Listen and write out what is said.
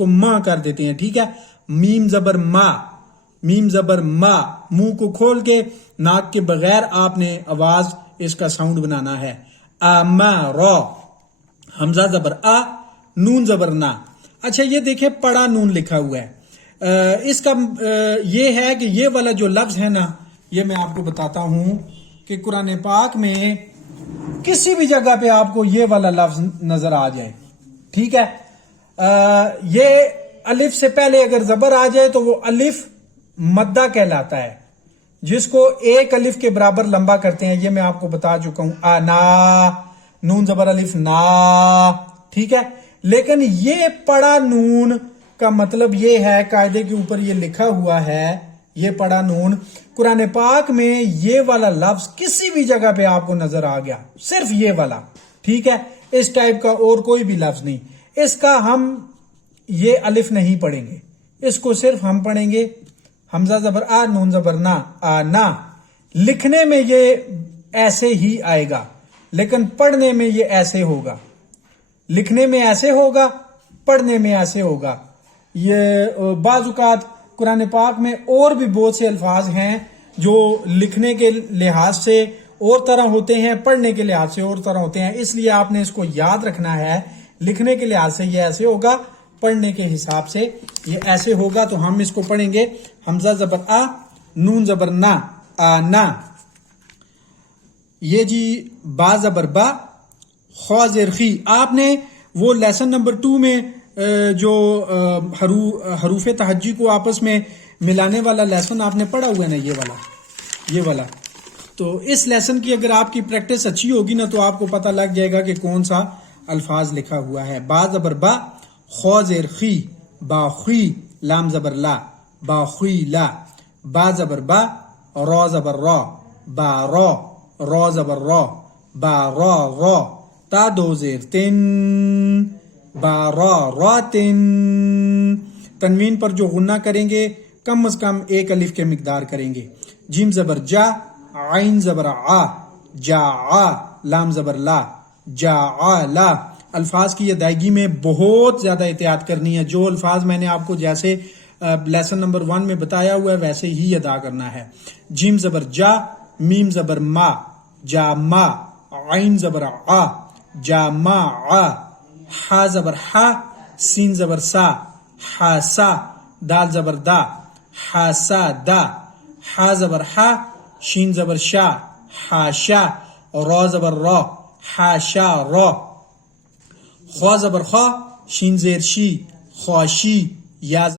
کو ماں کر دیتے ہیں. ٹھیک ہے, میم زبر ما, میم زبر ما, منہ کو کھول کے ناک کے بغیر آپ نے آواز اس کا ساؤنڈ بنانا ہے. امارا, حمزہ زبر آ, نون زبر نا. اچھا یہ دیکھیں پڑا نون لکھا ہوا ہے. اس کا یہ ہے کہ یہ والا جو لفظ ہے نا, یہ میں آپ کو بتاتا ہوں کہ قرآن پاک میں کسی بھی جگہ پہ آپ کو یہ والا لفظ نظر آ جائے. ٹھیک ہے, یہ الف سے پہلے اگر زبر آ جائے تو وہ الف مدہ کہلاتا ہے, جس کو ایک الف کے برابر لمبا کرتے ہیں. یہ میں آپ کو بتا چکا ہوں. آنا, نون زبر الف نا. ٹھیک ہے, لیکن یہ پڑا نون کا مطلب یہ ہے, قاعدے کے اوپر یہ لکھا ہوا ہے, یہ پڑا نون قرآن پاک میں یہ والا لفظ کسی بھی جگہ پہ آپ کو نظر آ گیا, صرف یہ والا. ٹھیک ہے, اس ٹائپ کا اور کوئی بھی لفظ نہیں. اس کا ہم یہ الف نہیں پڑھیں گے, اس کو صرف ہم پڑھیں گے حمزہ زبر آ, نون زبر نا, آنا. لکھنے میں یہ ایسے ہی آئے گا, لیکن پڑھنے میں یہ ایسے ہوگا. لکھنے میں ایسے ہوگا, پڑھنے میں ایسے ہوگا. یہ بعض اوقات قرآن پاک میں اور بھی بہت سے الفاظ ہیں جو لکھنے کے لحاظ سے اور طرح ہوتے ہیں, پڑھنے کے لحاظ سے اور طرح ہوتے ہیں. اس لیے آپ نے اس کو یاد رکھنا ہے. لکھنے کے لحاظ سے یہ ایسے ہوگا, پڑھنے کے حساب سے یہ ایسے ہوگا. تو ہم اس کو پڑھیں گے حمزہ زبر آ, نون زبر نا, آنا. یہ جی با زبر با, خوا زیر خی. آپ نے وہ لیسن نمبر 2 میں جو حروف تہجی کو آپس میں ملانے والا لیسن آپ نے پڑھا ہوا ہے نا, یہ والا. تو اس لیسن کی اگر آپ کی پریکٹس اچھی ہوگی نا تو آپ کو پتہ لگ جائے گا کہ کون سا الفاظ لکھا ہوا ہے. با زبر با, خوا زیر خی, با خی, لام زبر لا, با خی لا. با زبر با, را زبر را, با را, را زبر را, با را را. تا دو زیر تن, با را را تن. تنوین پر جو غنہ کریں گے کم از کم ایک الف کے مقدار کریں گے. جیم زبر جا, عین زبر آ, جا آ, لام زبر لا, جا آ لا. الفاظ کی ادائیگی میں بہت زیادہ احتیاط کرنی ہے. جو الفاظ میں نے آپ کو جیسے لیسن نمبر 1 میں بتایا ہوا ہے ویسے ہی ادا کرنا ہے. جیم زبر جا, میم زبر ما, جا ما, عین زبر آ, جا ما آ. ہا زبر ہا, سین زبر سا, ہا سا. دال زبر دا, ہا سا دا. ہا زبر ہا, شین زبر شا, ہا شا. را زبر را, ہا شا را. خوا زبر خوا, شین زیر شی, خواشی. یا